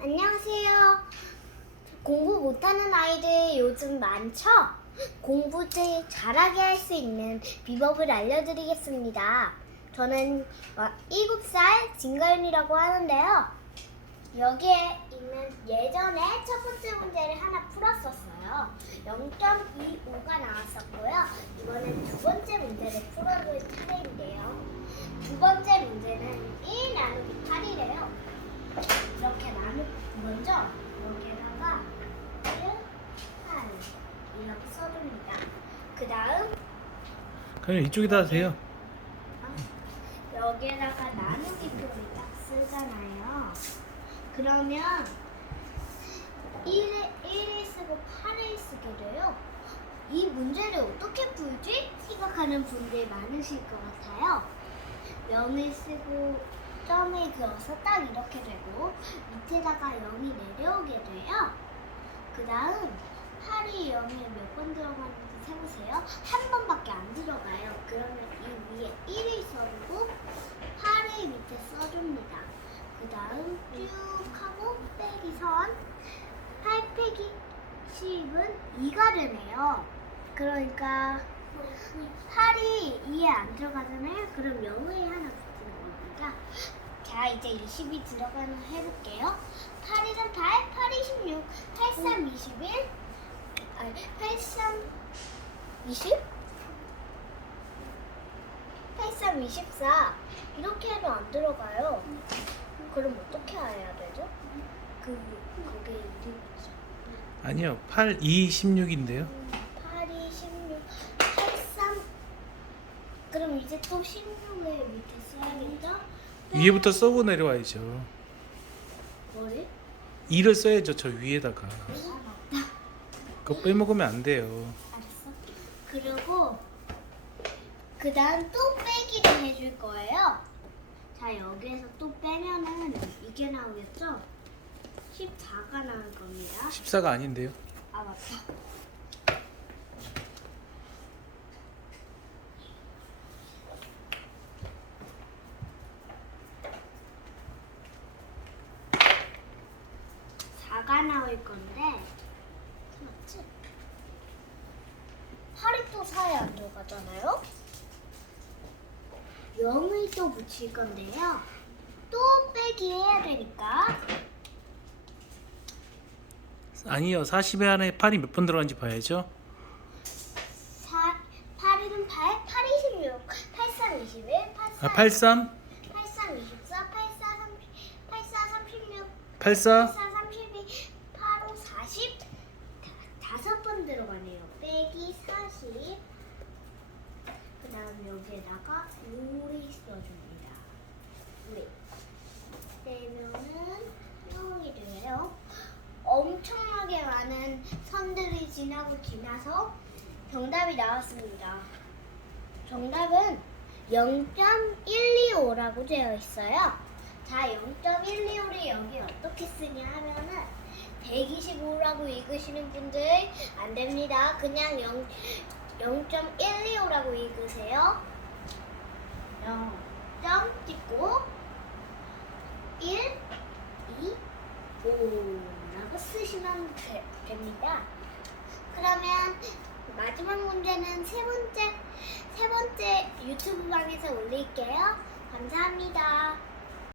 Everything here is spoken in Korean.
안녕하세요. 공부 못하는 아이들 요즘 많죠? 공부 잘하게 할 수 있는 비법을 알려드리겠습니다. 저는 7살 진가윤이라고 하는데요. 여기에 있는 예전에 첫 번째 문제를 하나 풀었었어요. 0.25가 나왔었고요. 이번엔 두 번째 문제를 풀어볼 차례인데요. 두 번째 문제는 1 나누기 8이래요. 이렇게 나누 먼저 여기에다가 1, 8 이렇게 써줍니다. 그 다음 그냥 이쪽에다 하세요. 여기에다가 나누기 표를 딱 쓰잖아요. 그러면 1에, 1을 쓰고 8을 쓰게 돼요. 이 문제를 어떻게 풀지? 생각하는 분들 많으실 것 같아요. 0을 쓰고 점을 그어서 딱 이렇게 되고 밑에다가 0이 내려오게 돼요. 그 다음 8이 0에 몇번 들어가는지 세보세요. 한 번밖에 안 들어가요. 그러면 이 위에 1을 써주고 8을 밑에 써줍니다. 그 다음 쭉 하고 빼기 선 8 빼기 10은 2가 되네요. 그러니까 8이 2에 안 들어가잖아요. 그럼 0을 하나 붙이는 겁니다. 자, 이제 20이 들어가는 해볼게요. 8이면 8, 8이 16, 8, 3, 21, 아니, 8, 3, 20? 8, 3, 24. 이렇게 해도 안 들어가요. 그럼 어떻게 해야 되죠? 그, 그게 이름이죠. 아니요, 8, 2, 16인데요. 8, 2, 16, 8, 3. 그럼 이제 또 16을 밑에 써야겠죠? 위에부터 써고 내려와야죠. 뭐를? 2를 써야죠, 저 위에다가. 그거 빼먹으면 안 돼요. 알았어. 그리고 그 다음 또 빼기를 해줄 거예요. 자 여기에서 또 빼면은 이게 나오겠죠? 14가 나올 겁니다. 14가 아닌데요. 아 맞다. 사가 나올 건데 맞지? 8이 또 4에 안 들어가잖아요? 0을 또 붙일 건데요. 또 빼기 해야 되니까 아니요, 40에 안에 8이 몇 번 들어간지 봐야죠. 4, 8이면 8, 8, 26, 8, 3, 21, 8, 4, 아, 83, 8, 3, 24, 8, 4, 30, 8, 4, 36, 8, 84, 4, 32, 8, 5, 40. 다, 다섯 번 들어가네요. 빼기 40. 그 다음 여기에다가 우리 써줍니다. 우리. 빼면은 0이 돼요. 엄청나게 많은 선들이 지나고 지나서 정답이 나왔습니다. 정답은 0.125라고 되어 있어요. 자, 0.125를 여기 어떻게 쓰냐 하면은 125라고 읽으시는 분들 안 됩니다. 그냥 0, 0.125라고 읽으세요. 0점 찍고 1, 2, 5라고 쓰시면 되, 됩니다. 그러면 마지막 문제는 세 번째 세 번째 유튜브 방에서 올릴게요. 감사합니다.